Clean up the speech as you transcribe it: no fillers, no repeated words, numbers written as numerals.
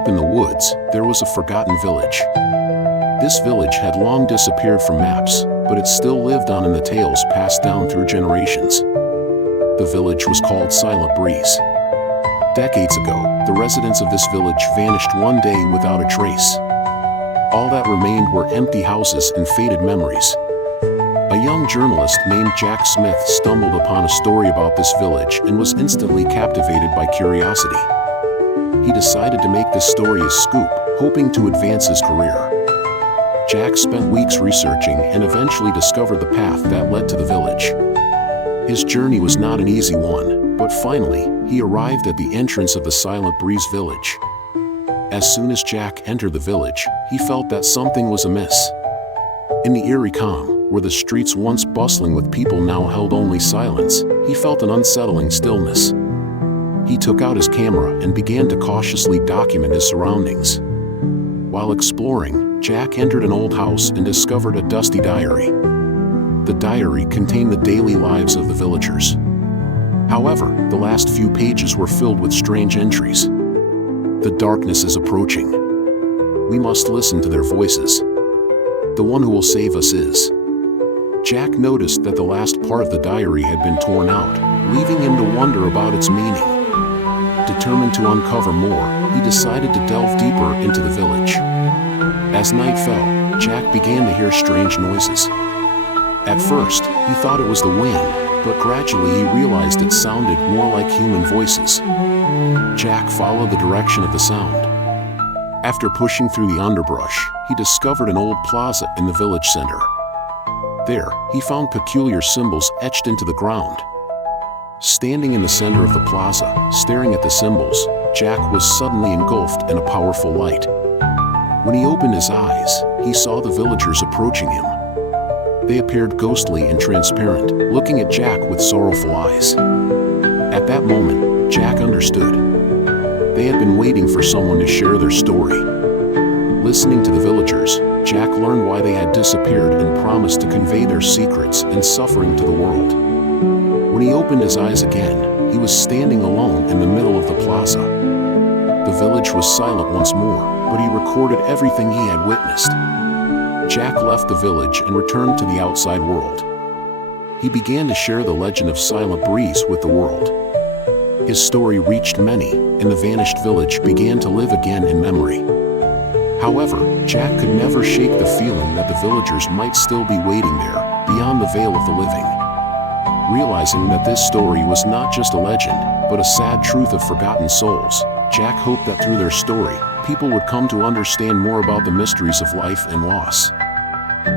Deep in the woods, there was a forgotten village. This village had long disappeared from maps, but it still lived on in the tales passed down through generations. The village was called Silent Breeze. Decades ago, the residents of this village vanished one day without a trace. All that remained were empty houses and faded memories. A young journalist named Jack Smith stumbled upon a story about this village and was instantly captivated by curiosity. He decided to make this story a scoop, hoping to advance his career. Jack spent weeks researching and eventually discovered the path that led to the village. His journey was not an easy one, but finally, he arrived at the entrance of the Silent Breeze village. As soon as Jack entered the village, he felt that something was amiss. In the eerie calm, where the streets once bustling with people now held only silence, he felt an unsettling stillness. He took out his camera and began to cautiously document his surroundings. While exploring, Jack entered an old house and discovered a dusty diary. The diary contained the daily lives of the villagers. However, the last few pages were filled with strange entries. The darkness is approaching. We must listen to their voices. The one who will save us is. Jack noticed that the last part of the diary had been torn out, leaving him to wonder about its meaning. Determined to uncover more, he decided to delve deeper into the village. As night fell, Jack began to hear strange noises. At first, he thought it was the wind, but gradually he realized it sounded more like human voices. Jack followed the direction of the sound. After pushing through the underbrush, he discovered an old plaza in the village center. There, he found peculiar symbols etched into the ground. Standing in the center of the plaza, staring at the symbols, Jack was suddenly engulfed in a powerful light. When he opened his eyes, he saw the villagers approaching him. They appeared ghostly and transparent, looking at Jack with sorrowful eyes. At that moment, Jack understood. They had been waiting for someone to share their story. Listening to the villagers, Jack learned why they had disappeared and promised to convey their secrets and suffering to the world. When he opened his eyes again, he was standing alone in the middle of the plaza. The village was silent once more, but he recorded everything he had witnessed. Jack left the village and returned to the outside world. He began to share the legend of Silent Breeze with the world. His story reached many, and the vanished village began to live again in memory. However, Jack could never shake the feeling that the villagers might still be waiting there, beyond the veil of the living. Realizing that this story was not just a legend, but a sad truth of forgotten souls, Jack hoped that through their story, people would come to understand more about the mysteries of life and loss.